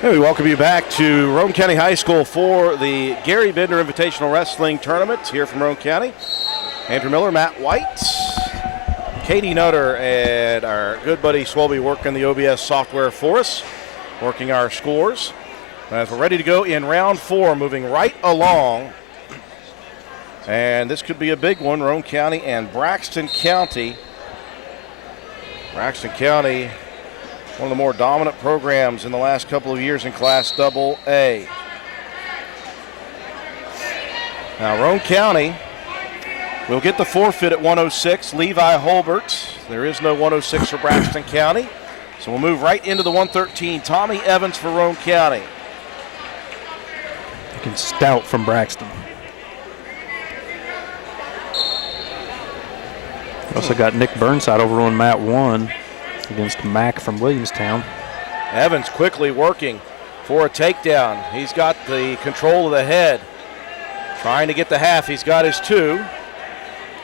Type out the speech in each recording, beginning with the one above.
Hey, we welcome you back to Roane County High School for the Garry Bender Invitational Wrestling Tournament here from Roane County. Andrew Miller, Matt White, Katie Nutter, and our good buddy Swelby working the OBS software for us, working our scores. As we're ready to go in round 4, moving right along. And this could be a big one, Roane County and Braxton County. Braxton County, one of the more dominant programs in the last couple of years in Class AA. Now, Roane County will get the forfeit at 106. Levi Holbert. There is no 106 for Braxton County. So we'll move right into the 113. Tommy Evans for Roane County. Looking stout from Braxton. We also got Nick Burnside over on mat 1 against Mack from Williamstown. Evans quickly working for a takedown. He's got the control of the head. Trying to get the half. He's got his 2.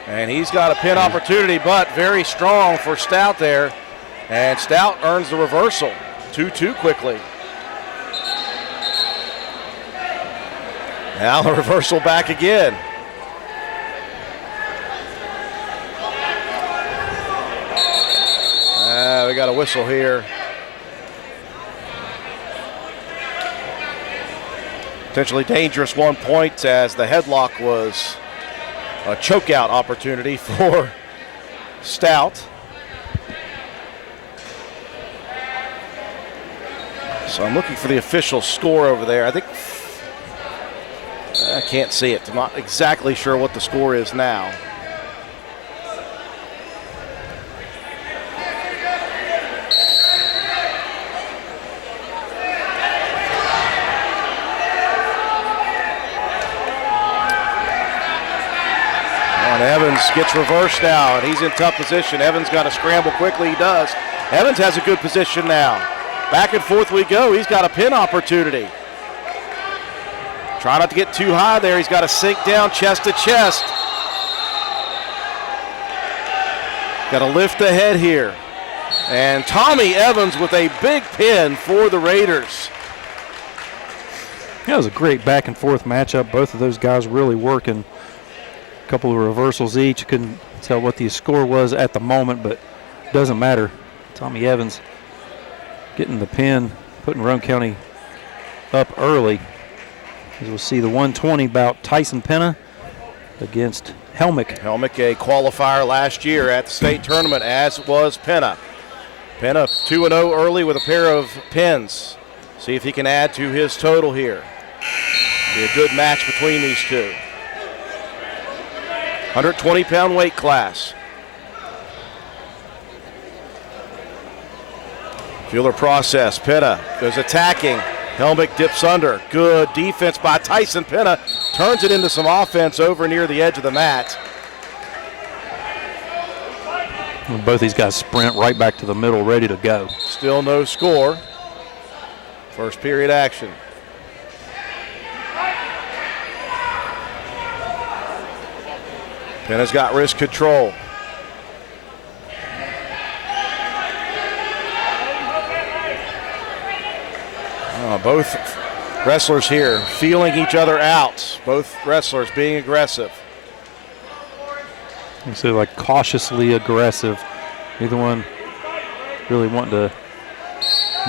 And he's got a pin opportunity, but very strong for Stout there. And Stout earns the reversal. 2-2 quickly. Now the reversal back again. We got a whistle here. Potentially dangerous 1 point as the headlock was a chokeout opportunity for Stout. So I'm looking for the official score over there. I can't see it. I'm not exactly sure what the score is now. Evans gets reversed now, and he's in tough position. Evans got to scramble quickly. He does. Evans has a good position now. Back and forth we go. He's got a pin opportunity. Try not to get too high there. He's got to sink down chest to chest. Got to lift the head here. And Tommy Evans with a big pin for the Raiders. Yeah, it was a great back and forth matchup. Both of those guys really working. A couple of reversals each. Couldn't tell what the score was at the moment, but it doesn't matter. Tommy Evans getting the pin, putting Roane County up early. As we'll see the 120 bout, Tyson Penna against Helmick. Helmick, a qualifier last year at the state tournament, as was Penna. Penna 2-0 early with a pair of pins. See if he can add to his total here. Be a good match between these two. 120-pound weight class. Feeler process. Penna goes attacking. Helmick dips under. Good defense by Tyson Penna. Turns it into some offense over near the edge of the mat. Both these guys sprint right back to the middle, ready to go. Still no score. First period action. Penna's got wrist control. Both wrestlers here feeling each other out. Both wrestlers being aggressive. You say like cautiously aggressive. Neither one really wanting to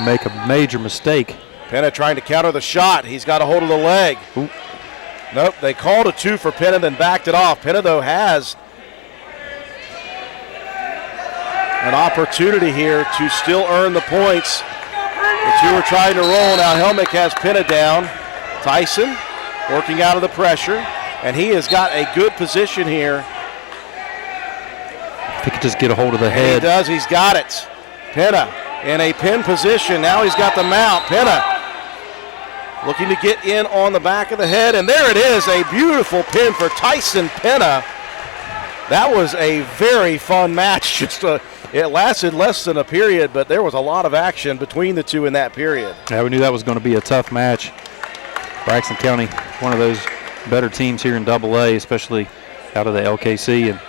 make a major mistake. Penna trying to counter the shot. He's got a hold of the leg. Ooh. Nope, they called a 2 for Penna, then backed it off. Penna, though, has an opportunity here to still earn the points. The two are trying to roll. Now Helmick has Penna down. Tyson working out of the pressure, and he has got a good position here. If he could just get a hold of the head. He does, he's got it. Penna in a pin position. Now he's got the mount. Penna looking to get in on the back of the head, and there it is, a beautiful pin for Tyson Penna. That was a very fun match. It lasted less than a period, but there was a lot of action between the two in that period. Yeah, we knew that was going to be a tough match. Braxton County, one of those better teams here in AA, especially out of the LKC, and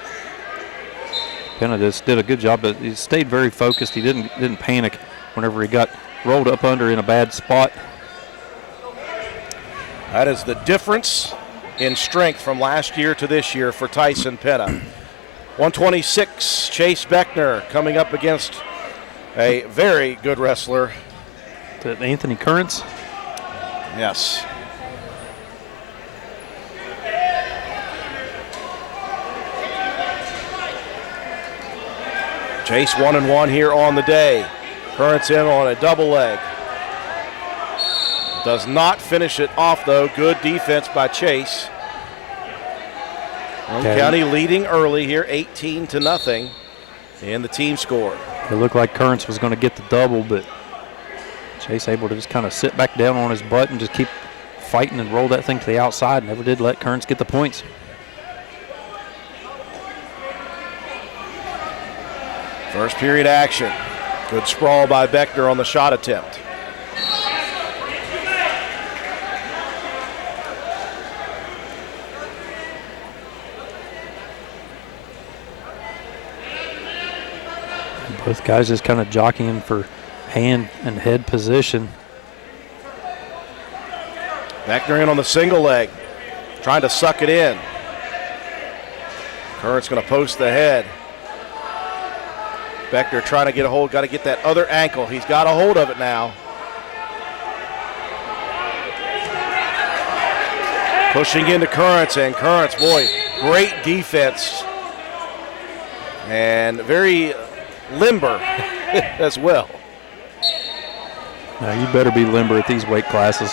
Penna just did a good job, but he stayed very focused. He didn't panic whenever he got rolled up under in a bad spot. That is the difference in strength from last year to this year for Tyson Penna. 126, Chase Beckner coming up against a very good wrestler. Anthony Currents. Yes. Chase 1-1 here on the day. Currents in on a double leg. Does not finish it off, though. Good defense by Chase. Roane County leading early here, 18-0 in the team score. It looked like Currents was going to get the double, but Chase able to just kind of sit back down on his butt and just keep fighting and roll that thing to the outside. Never did let Currents get the points. First period action. Good sprawl by Beckner on the shot attempt. Both guys just kind of jockeying for hand and head position. Beckner in on the single leg, trying to suck it in. Current's going to post the head. Beckner trying to get a hold, got to get that other ankle. He's got a hold of it now. Pushing into Currents, and Currents, boy, great defense. And very limber as well. Now you better be limber at these weight classes.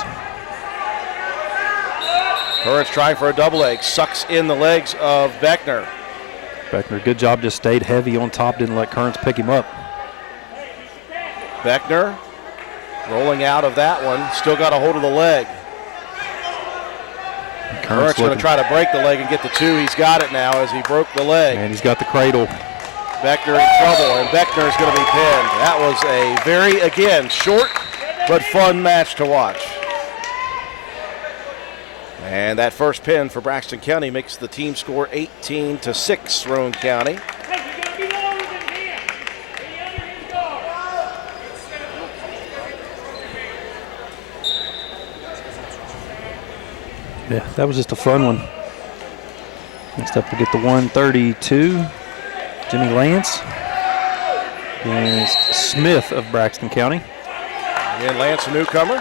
Currents trying for a double leg, sucks in the legs of Beckner. Beckner, good job, just stayed heavy on top, didn't let Currents pick him up. Beckner rolling out of that one, still got a hold of the leg. Currents going to try to break the leg and get the two. He's got it now as he broke the leg. And he's got the cradle. Beckner in trouble, and Beckner is going to be pinned. That was a very, again, short but fun match to watch. And that first pin for Braxton County makes the team score 18-6, Roane County. Yeah, that was just a fun one. Next up, we get the 132, Jimmy Lance against Smith of Braxton County. Again, Lance, a newcomer.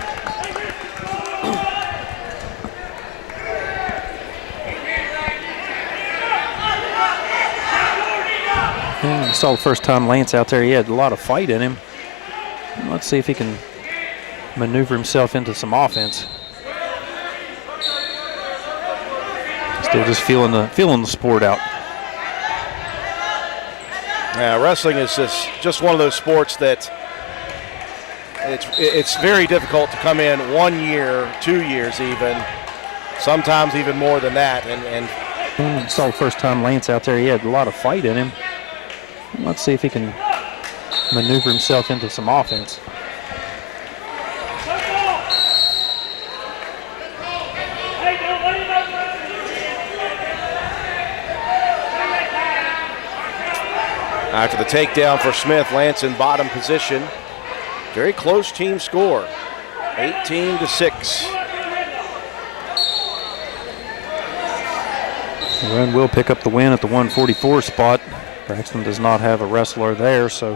I saw the first time Lance out there, he had a lot of fight in him. Let's see if he can maneuver himself into some offense. Still just feeling the sport out. Yeah, wrestling is just one of those sports that it's very difficult to come in 1 year, 2 years even, sometimes even more than that. And saw the first time Lance out there, he had a lot of fight in him. Let's see if he can maneuver himself into some offense. After the takedown for Smith, Lance in bottom position. Very close team score, 18-6. Roane will pick up the win at the 144 spot. Braxton does not have a wrestler there, so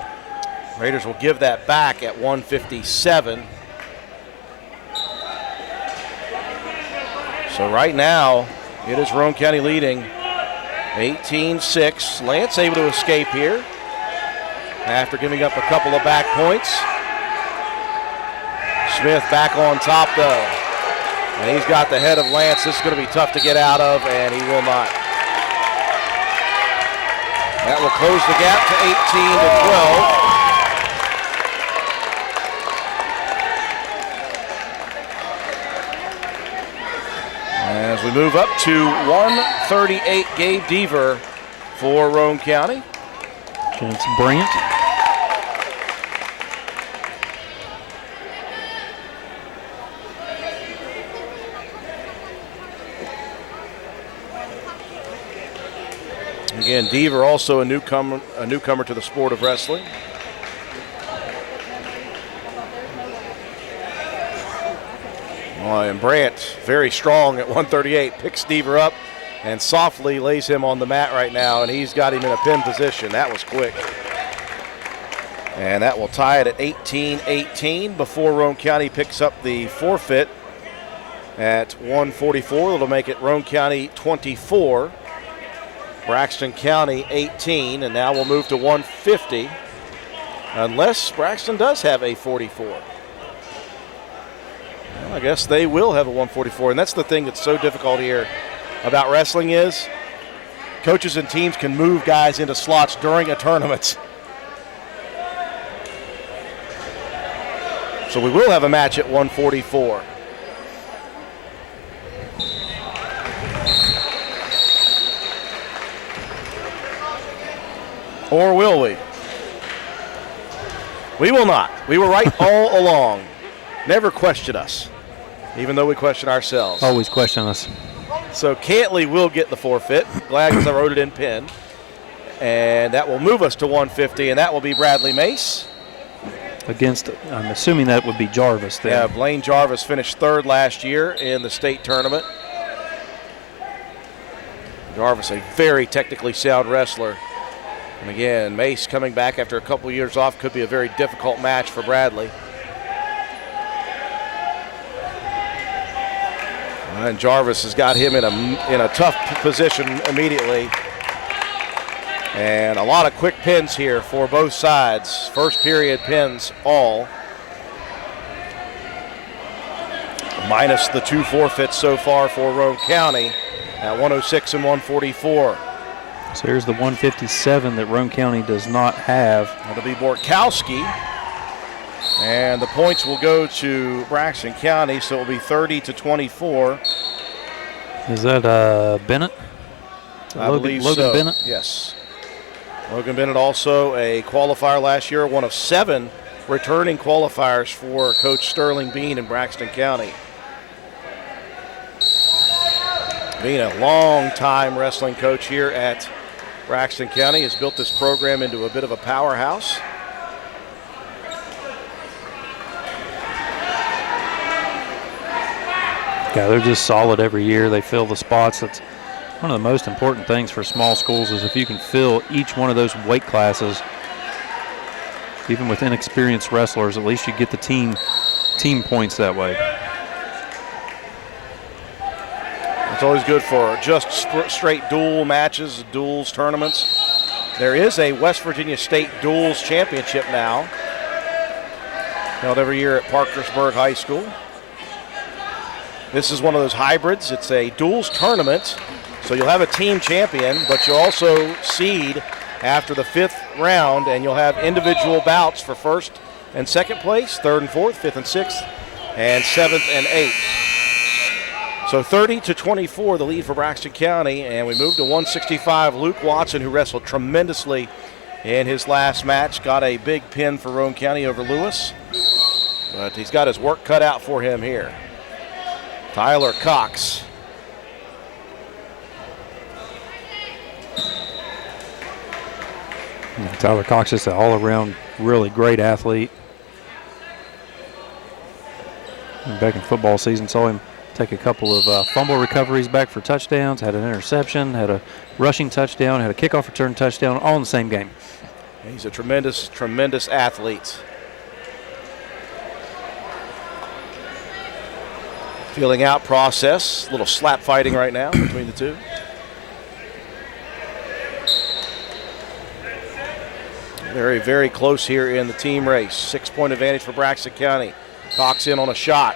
Raiders will give that back at 157. So right now, it is Roane County leading 18-6. Lance able to escape here after giving up a couple of back points. Smith back on top, though. And he's got the head of Lance. This is going to be tough to get out of, and he will not. That will close the gap to 18-12. As we move up to 138, Gabe Deaver for Roane County. Against Brant. Again, Deaver also a newcomer to the sport of wrestling. And Brandt, very strong at 138, picks Stever up and softly lays him on the mat right now, and he's got him in a pin position. That was quick. And that will tie it at 18-18 before Roane County picks up the forfeit at 144. It'll make it Roane County 24, Braxton County 18, and now we'll move to 150 unless Braxton does have a 44. Well, I guess they will have a 144, and that's the thing that's so difficult here about wrestling is coaches and teams can move guys into slots during a tournament. So we will have a match at 144. Or will we? We will not. We were right all along. Never question us, even though we question ourselves. Always question us. So Cantley will get the forfeit. Glad because I wrote it in pen. And that will move us to 150, and that will be Bradley Mace. Against, I'm assuming that would be Jarvis then. Yeah, Blaine Jarvis finished third last year in the state tournament. Jarvis, a very technically sound wrestler. And again, Mace coming back after a couple years off could be a very difficult match for Bradley. And Jarvis has got him in a tough position immediately. And a lot of quick pins here for both sides. First period pins all. Minus the 2 forfeits so far for Roane County at 106 and 144. So here's the 157 that Roane County does not have. It'll be Borkowski. And the points will go to Braxton County, so it will be 30-24. Is that Bennett? I believe Logan so. Bennett? Yes. Logan Bennett also a qualifier last year, one of 7 returning qualifiers for Coach Sterling Bean in Braxton County. Being a long-time wrestling coach here at Braxton County, has built this program into a bit of a powerhouse. Yeah, they're just solid every year. They fill the spots. That's one of the most important things for small schools is if you can fill each one of those weight classes, even with inexperienced wrestlers, at least you get the team points that way. It's always good for just straight dual matches, duals tournaments. There is a West Virginia State Duals Championship now, held every year at Parkersburg High School. This is one of those hybrids. It's a duals tournament, so you'll have a team champion, but you'll also seed after the 5th round, and you'll have individual bouts for 1st and 2nd place, 3rd and 4th, 5th and 6th, and 7th and 8th. So 30-24, the lead for Braxton County, and we move to 165. Luke Watson, who wrestled tremendously in his last match, got a big pin for Roane County over Lewis, but he's got his work cut out for him here. Tyler Cox. Yeah, Tyler Cox is an all-around really great athlete. And back in football season, saw him take a couple of fumble recoveries back for touchdowns, had an interception, had a rushing touchdown, had a kickoff return touchdown, all in the same game. He's a tremendous, tremendous athlete. Feeling out process, a little slap fighting right now between the two. Very, very close here in the team race. 6-point advantage for Braxton County. Cox in on a shot.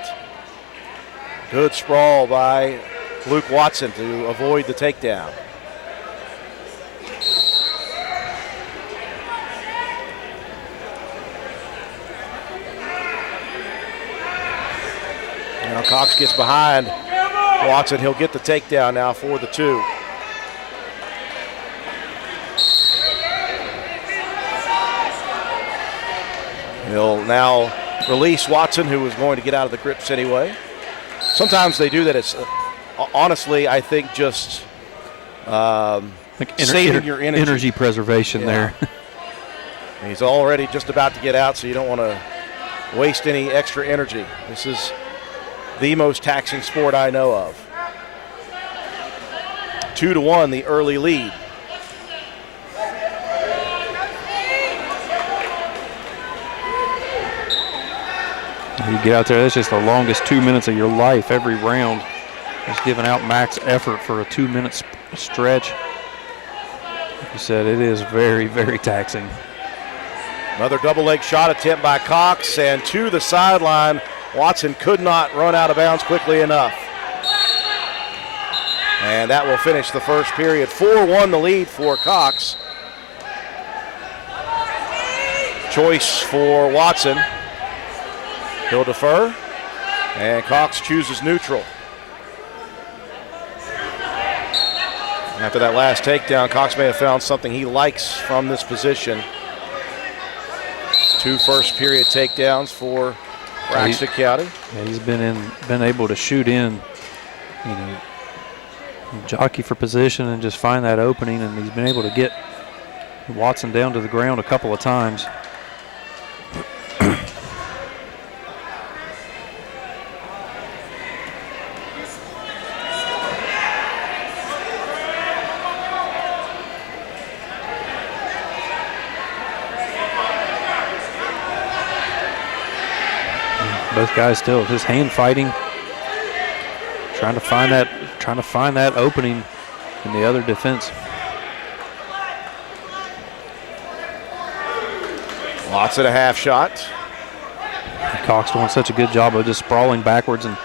Good sprawl by Luke Watson to avoid the takedown. Now Cox gets behind Watson. He'll get the takedown now for the 2. He'll now release Watson, who was going to get out of the grips anyway. Sometimes they do that. It's honestly, I think, just saving your energy. Energy preservation there. He's already just about to get out, so you don't want to waste any extra energy. This is the most taxing sport I know of. 2-1, the early lead. You get out there, that's just the longest 2 minutes of your life every round. Just giving out max effort for a 2-minute stretch. Like you said, it is very, very taxing. Another double leg shot attempt by Cox, and to the sideline. Watson could not run out of bounds quickly enough. And that will finish the first period. 4-1 the lead for Cox. Choice for Watson. He'll defer, and Cox chooses neutral. After that last takedown, Cox may have found something he likes from this position. 2 first period takedowns for Braxton County. Yeah, he's been able to shoot in, jockey for position and just find that opening, and he's been able to get Watson down to the ground a couple of times. Both guys still just hand fighting, trying to find that opening in the other defense. Watson a half shot. Cox doing such a good job of just sprawling backwards and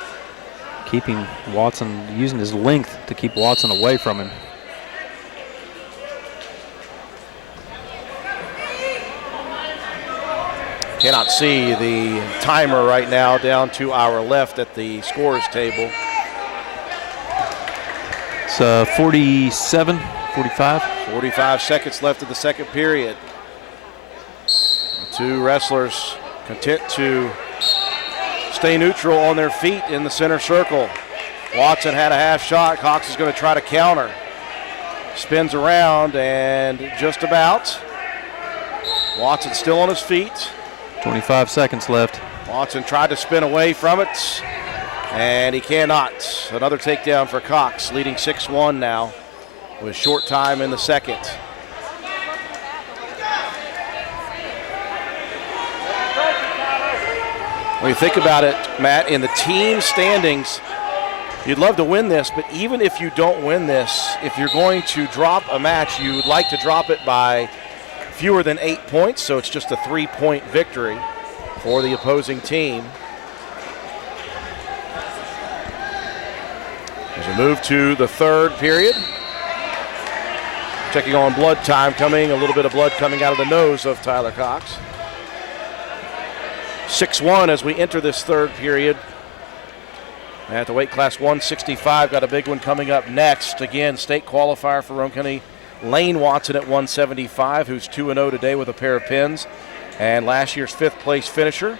keeping Watson, using his length to keep Watson away from him. Cannot see the timer right now down to our left at the scorers table. It's 47, 45. 45 seconds left of the second period. The two wrestlers content to stay neutral on their feet in the center circle. Watson had a half shot. Cox is going to try to counter. Spins around and just about. Watson still on his feet. 25 seconds left. Watson tried to spin away from it, and he cannot. Another takedown for Cox, leading 6-1 now with short time in the second. When you think about it, Matt, in the team standings, you'd love to win this, but even if you don't win this, if you're going to drop a match, you would like to drop it by fewer than 8 points, so it's just a 3-point victory for the opposing team. As we move to the third period. Checking on blood time coming, a little bit of blood coming out of the nose of Tyler Cox. 6-1 as we enter this third period. At the weight class 165, got a big one coming up next. Again, state qualifier for Roane County. Lane Watson at 175, who's 2-0 today with a pair of pins. And last year's 5th place finisher,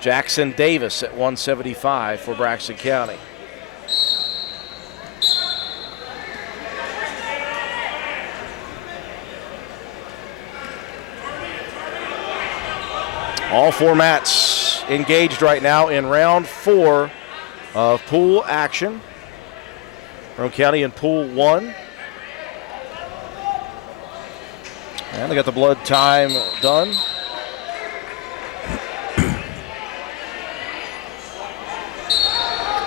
Jackson Davis at 175 for Braxton County. All 4 mats engaged right now in round 4 of pool action. Roane County in pool 1. And they got the blood time done.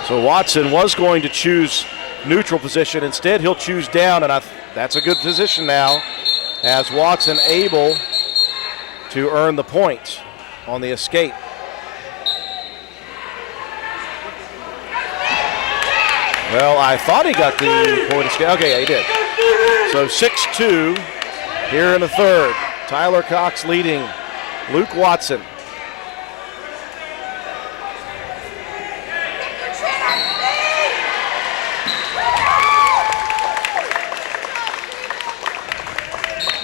So Watson was going to choose neutral position. Instead, he'll choose down, and that's a good position now as Watson able to earn the point on the escape. Well, I thought he got the point escape. Okay, yeah, he did. So 6-2 here in the third. Tyler Cox leading Luke Watson.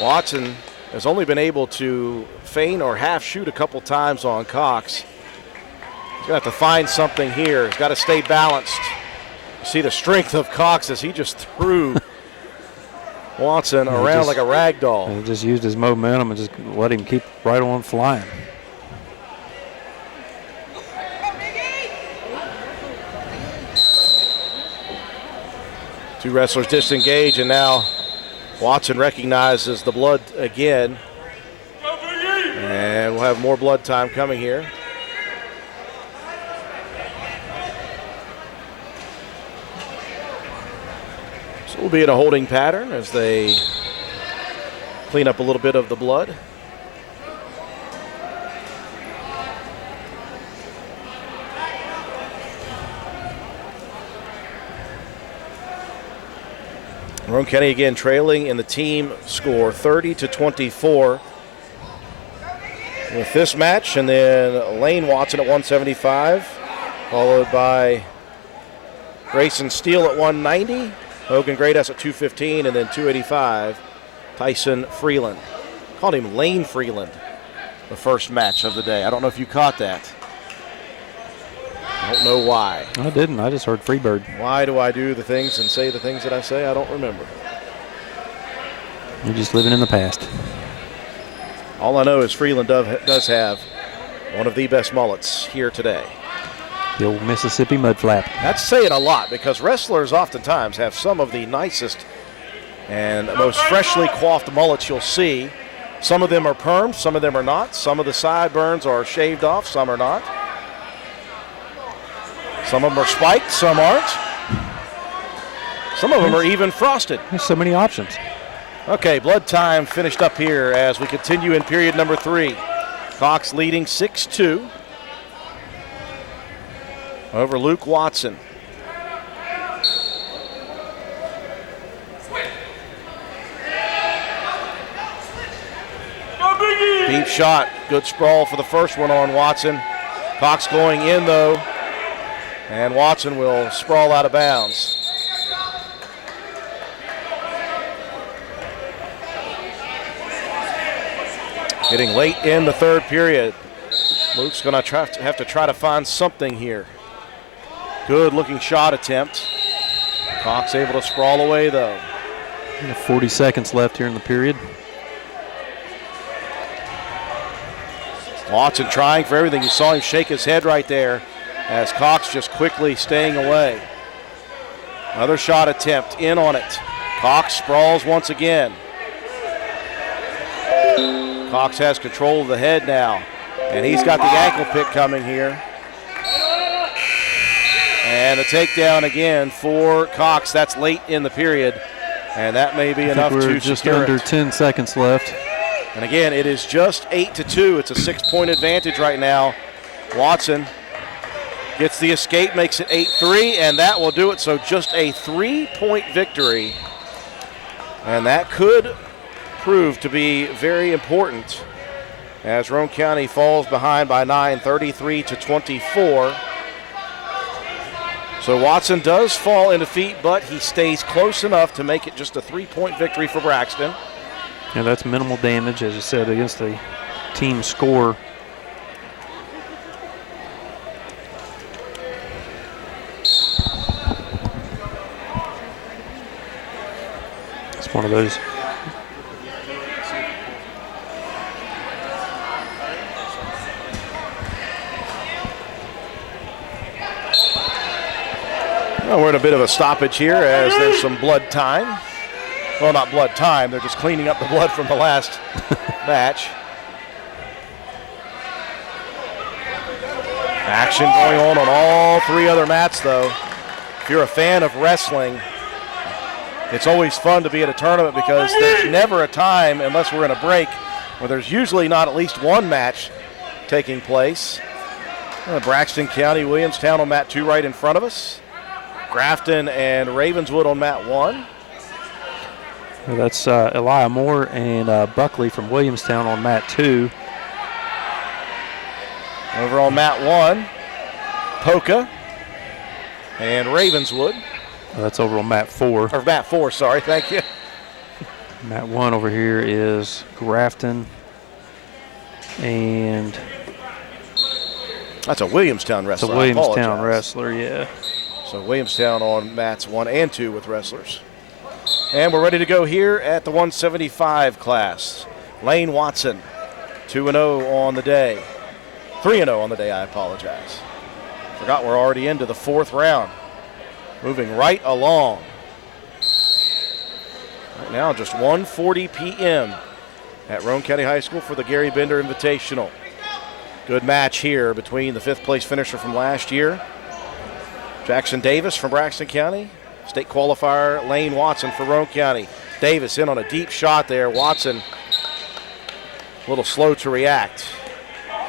Watson has only been able to feign or half shoot a couple times on Cox. He's going to have to find something here. He's got to stay balanced. You see the strength of Cox as he just threw Watson around like a rag doll. He just used his momentum and just let him keep right on flying. Two wrestlers disengage, and now Watson recognizes the blood again. And we'll have more blood time coming here. So we'll be in a holding pattern as they clean up a little bit of the blood. Roane County again trailing in the team score 30-24 with this match, and then Lane Watson at 175, followed by Grayson Steele at 190, Hogan Greathouse at 215, and then 285, Tyson Freeland. Called him Lane Freeland the first match of the day. I don't know if you caught that. I don't know why. I didn't. I just heard Freebird. Why do I do the things and say the things that I say? I don't remember. You're just living in the past. All I know is Freeland does have one of the best mullets here today. The old Mississippi mud flap. That's saying a lot because wrestlers oftentimes have some of the nicest and most freshly coiffed mullets you'll see. Some of them are permed, some of them are not. Some of the sideburns are shaved off, some are not. Some of them are spiked, some aren't. Some of them are even frosted. There's so many options. Okay, blood time finished up here as we continue in period number 3. Cox leading 6-2 over Luke Watson. Deep shot, good sprawl for the first one on Watson. Cox going in though, and Watson will sprawl out of bounds. Getting late in the third period. Luke's going to have to try to find something here. Good looking shot attempt. Cox able to sprawl away though. 40 seconds left here in the period. Watson trying for everything. You saw him shake his head right there as Cox just quickly staying away. Another shot attempt in on it. Cox sprawls once again. Cox has control of the head now, and he's got the ankle pick coming here. And a takedown again for Cox. That's late in the period, and that may be enough to secure it. Just under 10 seconds left. And again, it is just 8-2. It's a 6-point advantage right now. Watson gets the escape, makes it 8-3, and that will do it. So just a 3-point victory. And that could prove to be very important as Roane County falls behind by 9, 33-24. So Watson does fall in defeat, but he stays close enough to make it just a 3-point victory for Braxton. Yeah, that's minimal damage, as you said, against the team score. It's one of those. Well, we're in a bit of a stoppage here as there's some blood time. Well, not blood time. They're just cleaning up the blood from the last match. Action going on all 3 other mats, though. If you're a fan of wrestling, it's always fun to be at a tournament because there's never a time, unless we're in a break, where there's usually not at least one match taking place. Braxton County, Williamstown on mat 2 right in front of us. Grafton and Ravenswood on mat 1. Well, that's Elijah Moore and Buckley from Williamstown on mat 2. Over on mat 1, Polka and Ravenswood. That's over on mat 4. Or mat 4, sorry, thank you. Mat 1 over here is Grafton and... That's a Williamstown It's wrestler. a Williamstown wrestler, yeah. So Williamstown on mats 1 and 2 with wrestlers. And we're ready to go here at the 175 class. Lane Watson, 2-0 on the day. 3-0 on the day, I apologize. Forgot we're already into the 4th round. Moving right along. Right now, just 1:40 p.m. at Roane County High School for the Garry Bender Invitational. Good match here between the 5th place finisher from last year, Jackson Davis from Braxton County, state qualifier Lane Watson for Roane County. Davis in on a deep shot there. Watson a little slow to react.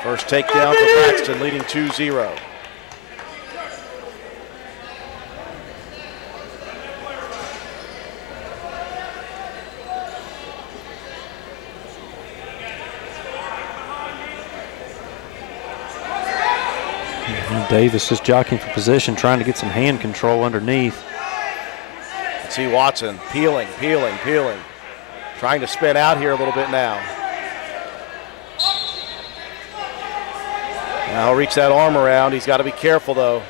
First takedown for Braxton, leading 2-0. Davis just jockeying for position, trying to get some hand control underneath. See Watson peeling, trying to spin out here a little bit now. Now he'll reach that arm around. He's got to be careful, though.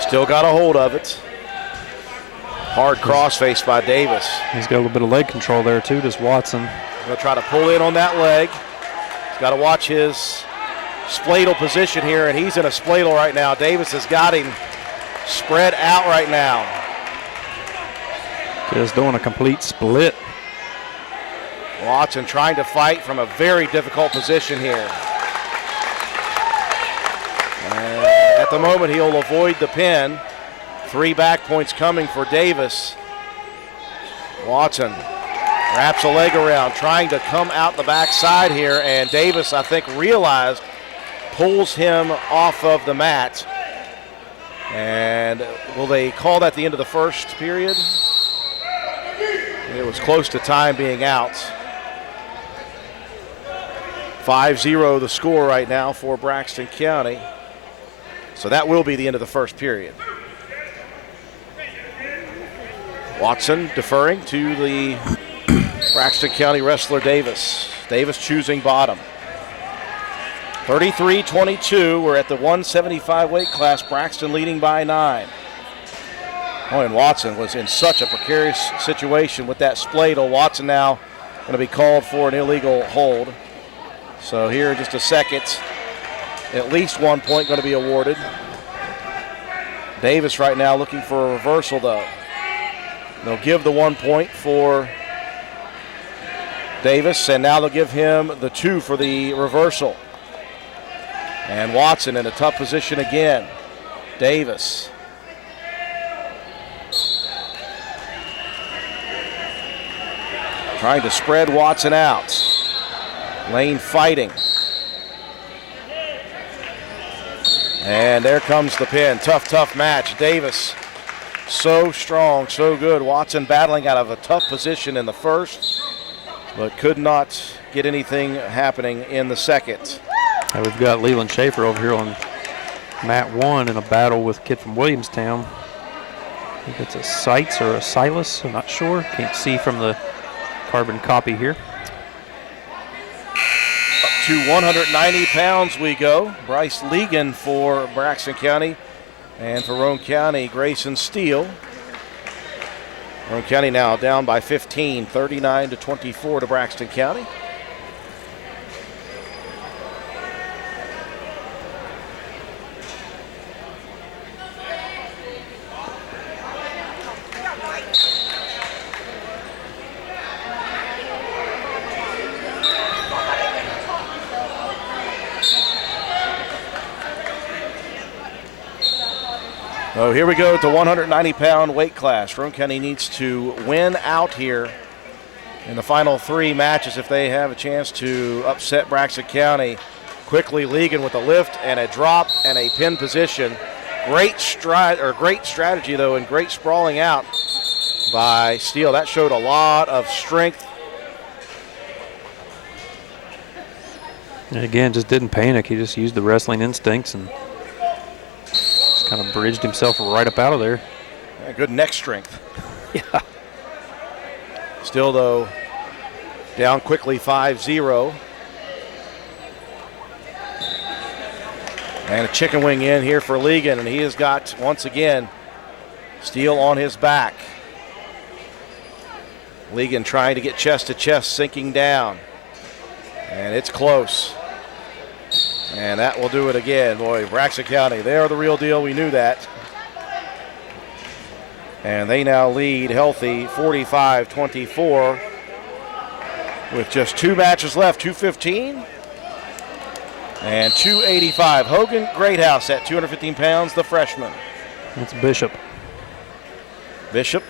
Still got a hold of it. Hard crossface by Davis. He's got a little bit of leg control there, too, does Watson. Going to try to pull in on that leg. He's got to watch his spladle position here, and he's in a spladle right now. Davis has got him spread out right now. Just doing a complete split. Watson trying to fight from a very difficult position here. And at the moment, he'll avoid the pin. 3 back points coming for Davis. Watson wraps a leg around, trying to come out the backside here, and Davis, I think, realized, pulls him off of the mat. And will they call that the end of the first period? It was close to time being out. 5-0 the score right now for Braxton County. So that will be the end of the first period. Watson deferring to the Braxton County wrestler Davis. Davis choosing bottom. 33-22, we're at the 175 weight class. Braxton leading by 9. Oh, and Watson was in such a precarious situation with that spladle. Watson now going to be called for an illegal hold. So here in just a second, at least 1 point going to be awarded. Davis right now looking for a reversal, though. They'll give the 1 point for Davis, and now they'll give him the 2 for the reversal. And Watson in a tough position again. Davis. Trying to spread Watson out. Lane fighting. And there comes the pin. Tough match. Davis so strong, so good. Watson battling out of a tough position in the first, but could not get anything happening in the second. And we've got Leland Schaefer over here on mat 1 in a battle with a kid from Williamstown. I think it's a Seitz or a Silas, I'm not sure. Can't see from the carbon copy here. Up to 190 pounds we go. Bryce Legan for Braxton County, and for Roane County, Grayson Steele. Roane County now down by 15, 39-24 to Braxton County. Oh, here we go to 190-pound weight class. Roane County needs to win out here in the final 3 matches if they have a chance to upset Braxton County. Quickly, Legan with a lift and a drop and a pin position. Great strategy though, and great sprawling out by Steele. That showed a lot of strength. And again, just didn't panic. He just used the wrestling instincts and kind of bridged himself right up out of there. Yeah, good neck strength. Yeah. Still, though, down quickly 5-0. And a chicken wing in here for Legan, and he has got, once again, Steele on his back. Legan trying to get chest to chest, sinking down. And it's close. And that will do it again. Boy, Braxton County, they are the real deal. We knew that. And they now lead healthy 45-24 with just 2 matches left, 2:15 and 2:85. Hogan Greathouse at 215 pounds, the freshman. That's Bishop.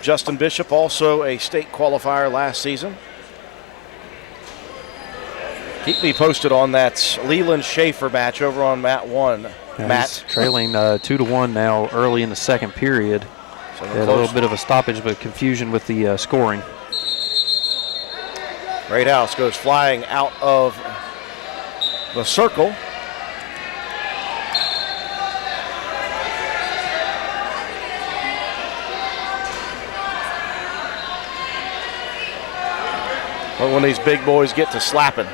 Justin Bishop, also a state qualifier last season. Keep me posted on that Leland Schaefer match over on Mat 1. Yeah, Matt. Trailing 2-1 now early in the second period. So they had a little bit of a stoppage, but confusion with the scoring. Greathouse goes flying out of the circle. But when these big boys get to slapping.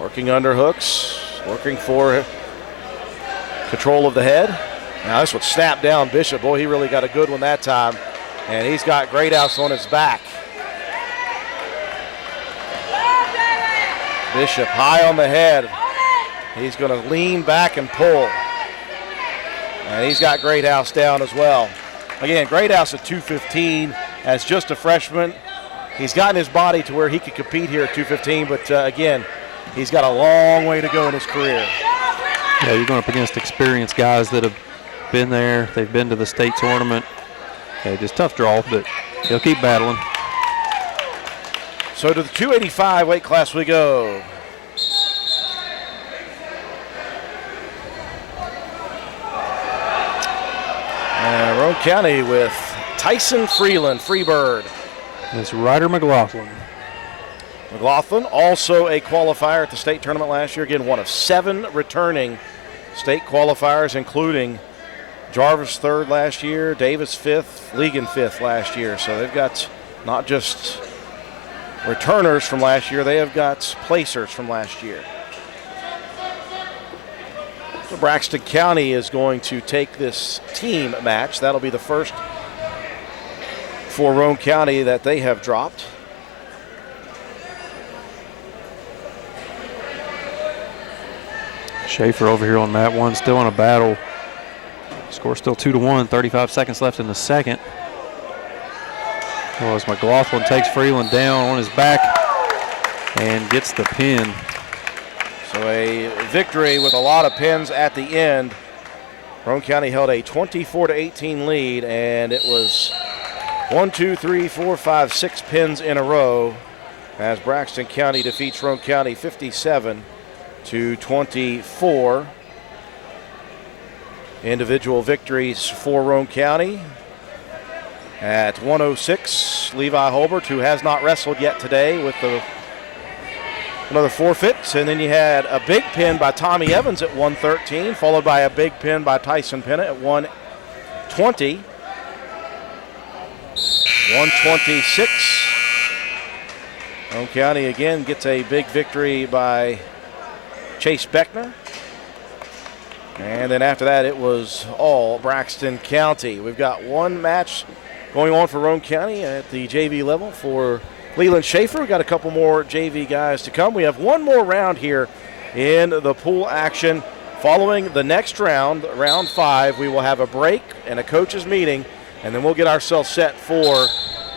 Working underhooks, working for control of the head. Now this one snapped down Bishop. Boy, he really got a good one that time. And he's got Greathouse on his back. Bishop high on the head. He's going to lean back and pull. And he's got Greathouse down as well. Again, Greathouse at 215 as just a freshman. He's gotten his body to where he could compete here at 215, but again, he's got a long way to go in his career. Yeah, you're going up against experienced guys that have been there. They've been to the state tournament. Yeah, just tough draw, but he'll keep battling. So to the 285 weight class we go. And Roane County with Tyson Freeland, Freebird. It's Ryder McLaughlin. McLaughlin, also a qualifier at the state tournament last year. Again, one of 7 returning state qualifiers, including Jarvis 3rd last year, Davis 5th, Legan 5th last year. So they've got not just returners from last year, they have got placers from last year. So Braxton County is going to take this team match. That'll be the first for Roane County that they have dropped. Schaefer over here on mat 1, still in a battle. Score still 2-1, 35 seconds left in the second. Well, as McLaughlin takes Freeland down on his back and gets the pin. So a victory with a lot of pins at the end. Roane County held a 24-18 lead, and it was 1, 2, 3, 4, 5, 6 pins in a row as Braxton County defeats Roane County 57-24. Individual victories for Roane County. At 106, Levi Holbert, who has not wrestled yet today, with another forfeit. And then you had a big pin by Tommy Evans at 113, followed by a big pin by Tyson Pennant at 120. 126. Roane County again gets a big victory by Chase Beckner. And then after that, it was all Braxton County. We've got one match going on for Roane County at the JV level for Leland Schaefer. We've got a couple more JV guys to come. We have one more round here in the pool action. Following the next round, round 5, we will have a break and a coaches meeting, and then we'll get ourselves set for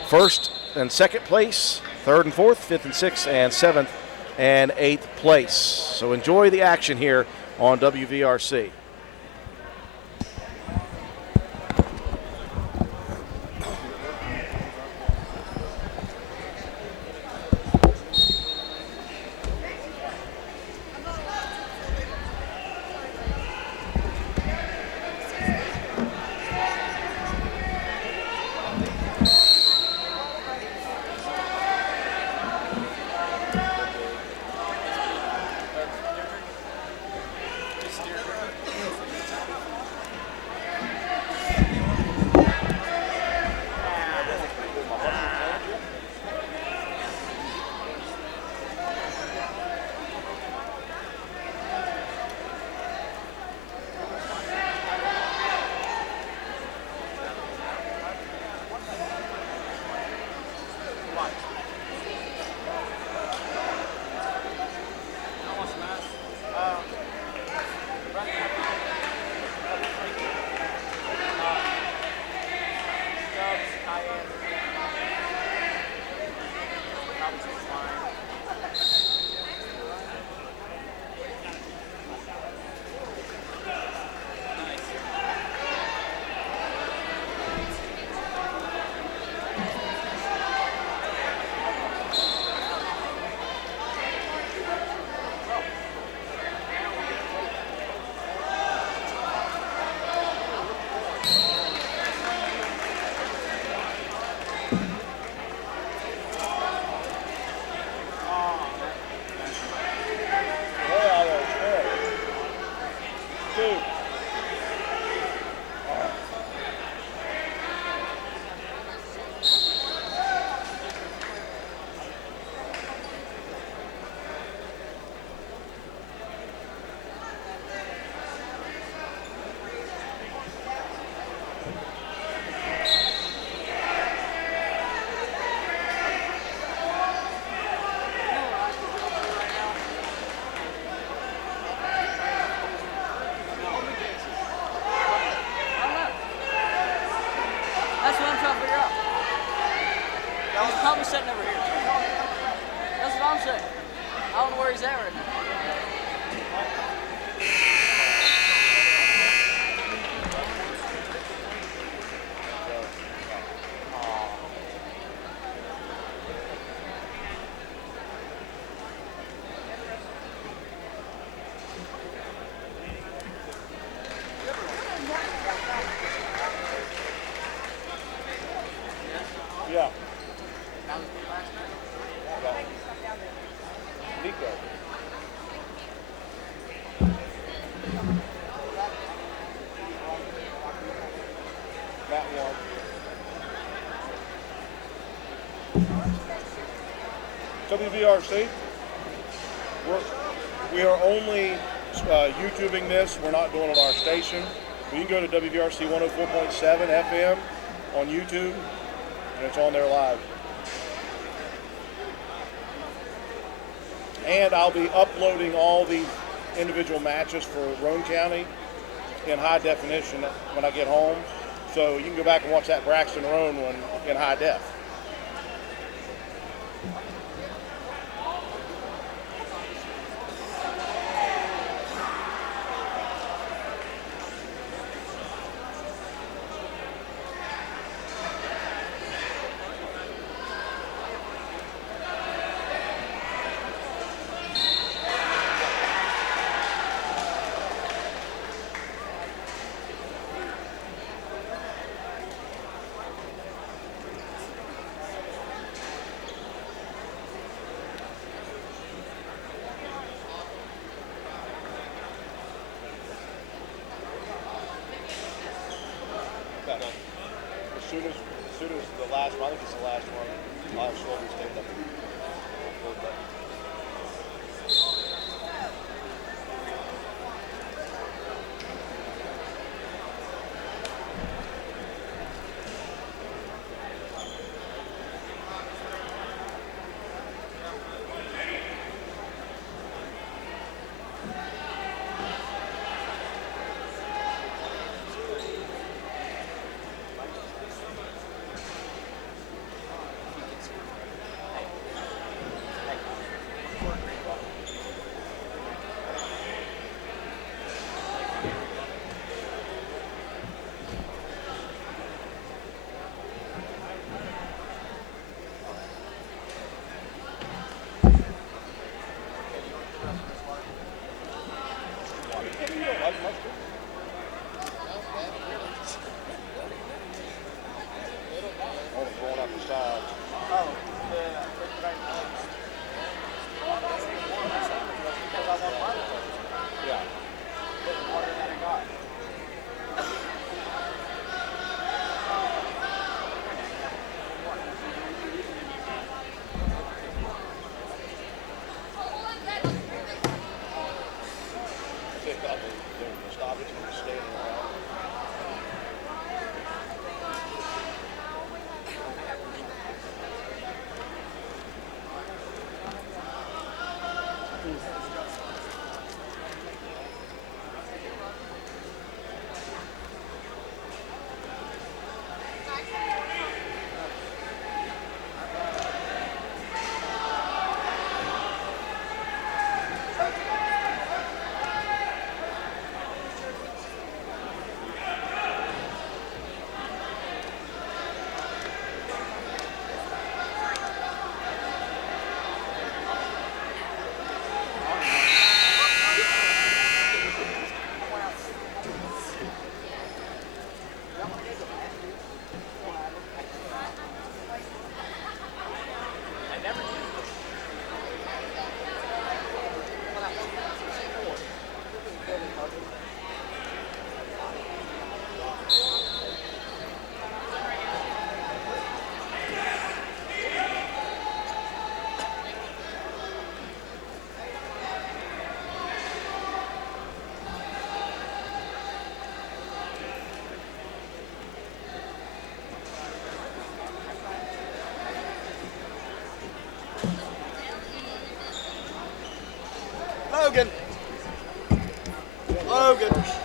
first and second place, third and fourth, fifth and sixth, and seventh and eighth place. So enjoy the action here on WVRC. 2. That's what I'm trying to figure out. He's probably sitting over here. That's what I'm saying. I don't know where he's at right now. Yeah. Nico. That one. WVRC. We are only YouTubing this. We're not doing it on our station. But you can go to WVRC 104.7 FM on YouTube, and it's on there live. And I'll be uploading all the individual matches for Roane County in high definition when I get home. So you can go back and watch that Braxton Roane one in high def. As soon as the last one, I think it's the last one, I'll slowly stand up. go, good.